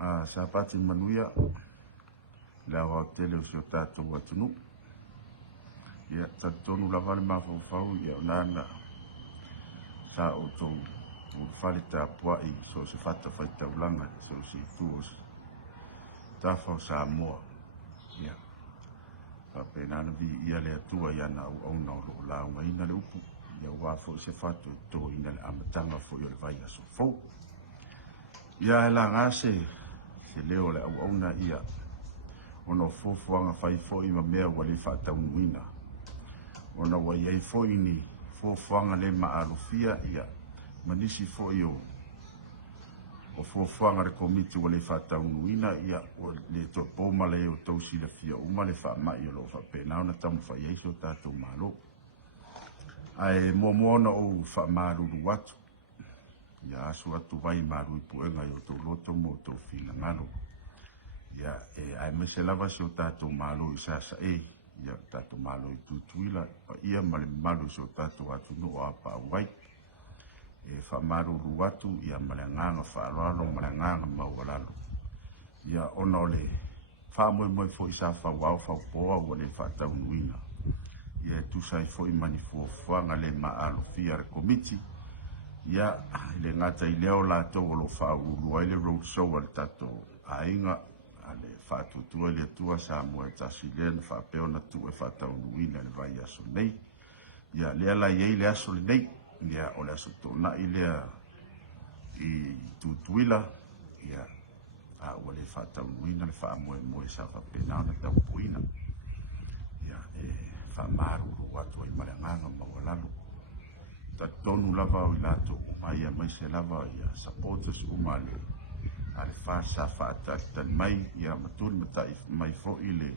sa pati manuia la wa tele o se tato wa tunu ia tatonu la vale ma fau ia nana sa o to o fale ta pua i so se fata fai taulanga so si tuos ta fa sa mo ia pa pena na vi ia le tua ia na o na lo la wa ina le upu ia wa fo se fatu to ina le amatanga fo ia le vai so fo ia la ngase se leo le au na ia ono fofuanga fai fo i ma mea wale fata unuina ona wa iei fo ini fofuanga le ma alufia ia manisi fo i o fofuanga le komiti wale fata unuina ia o le to poma le o tausi le fia uma le fa mai o lo fa pena ona tamu fa iei so tato malo ai moana o fa maruru watu ia asu atu vai maru i puenga i o tau loto mo tau fina ngano. Ia ai mese lava se o tatou malo i sasa ia tatou malo i tutuila pa ia male malo se o tatou atu no o apa wai. Fa maruru atu ia male nganga fa aloalo male nganga maualalo. Ia ona ole fa moe fo i sa fa wau fa poa o le fa tau nuina. Ia tu sai fo i manifuanga le maalo fia re komiti. Ia le ngata i leo la tau lo fa ulu le road show al tato ainga ale fa tu le tua sa mo tasi le fa pe ona tu e fa tau nuina le vai aso nei. Ia le la ye le aso nei ia o le aso to na ile i tutuila ia a o le fa tau nuina le fa mo sa fa pe na ona tau puina. Ia fa maru watu i malanga mawalalo. Tonu lava o ilato mai mai se lava ia supporters umale ale fa tan mai ia matul matai mai fo ile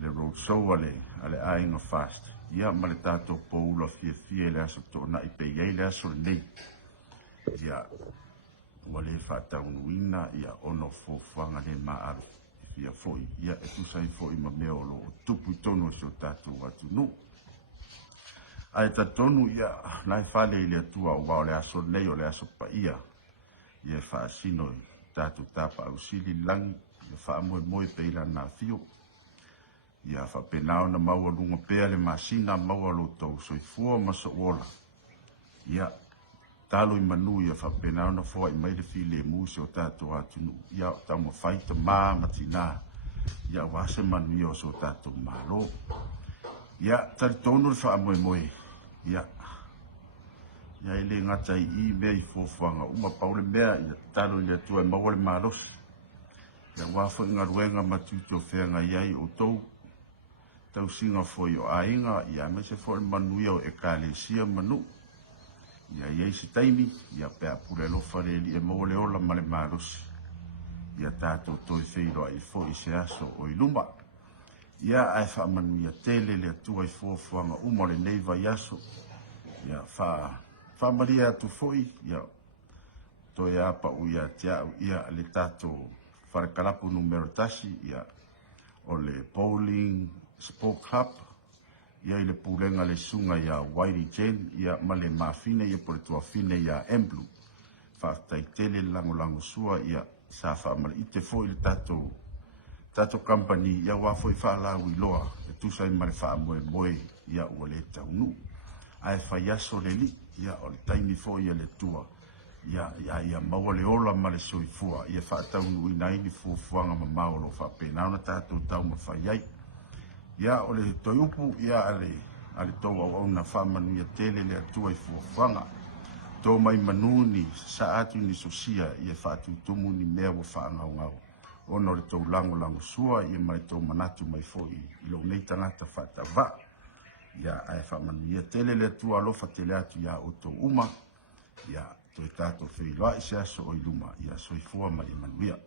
le road show ale ainga fast ia male tato poulo fie le aso to na ipe ia le aso nei ia wale fa taunuina ia ono fo fanga le ma ia fo ia tu sai fo i mameo lo tupu tono so tato watu no ai tatonu ia nai fale ile tua o le aso nei o le aso pa ia fa sino tatu tapa usili lang ia fa mo pe ila na fio ia fa penao na mau lunga pe le masina mau lo to so fu ma so ola ia talo i manu ia fa penao na fo i mai le file mu so tatu atu ia tamo fight ma matina ia wase manu yo so tatu malo ia tatonu fa mo ia ile ngata i mei fofanga uma paule mea ia tano ia tua mawale maros ia wafo inga ruenga matuto whenga iai o tau singa foi o ainga ia mese foi manuia o ekalesia manu ia iei si taimi ia pea pure lo fareli e mawale ola male maros ia tato toi feiro ai foi se aso o iluma ia ai fa manuia tele le tua i fofanga uma le neiva yaso ia fa maria tu foi ia to ia pa uia tia ia le tato fare kalapu numero tasi ia o le bowling sport club ia le pulenga le sunga ia Whitey Jane ia male mafine ia por tua fine ia emblu fa taitele lango sua ia sa fa mal ite foi le tato company ia wa foi fa la wiloa tu sai mal fa moe ia o le taunu ai fa yaso le li ia o le taimi fo ia le tua ia mawale ola male soifua ia fa taunu inai ni fufuanga mamao fa pena ona tato tau ma fa yai ia o le toiupu ia ale tau au na fa manu ia tele le tua i fufuanga to mai manuni sa atu ni sosia ia fa tutumu ni mea wa fa ngau ono le tau lango sua ia mai tau manatu mai fo i lo nei tangata fa tava ia ai fa manu ia tele le tua lo fa tele atu ia o to uma ia to tato fe lo ai se aso o iluma ia soifua mai manuia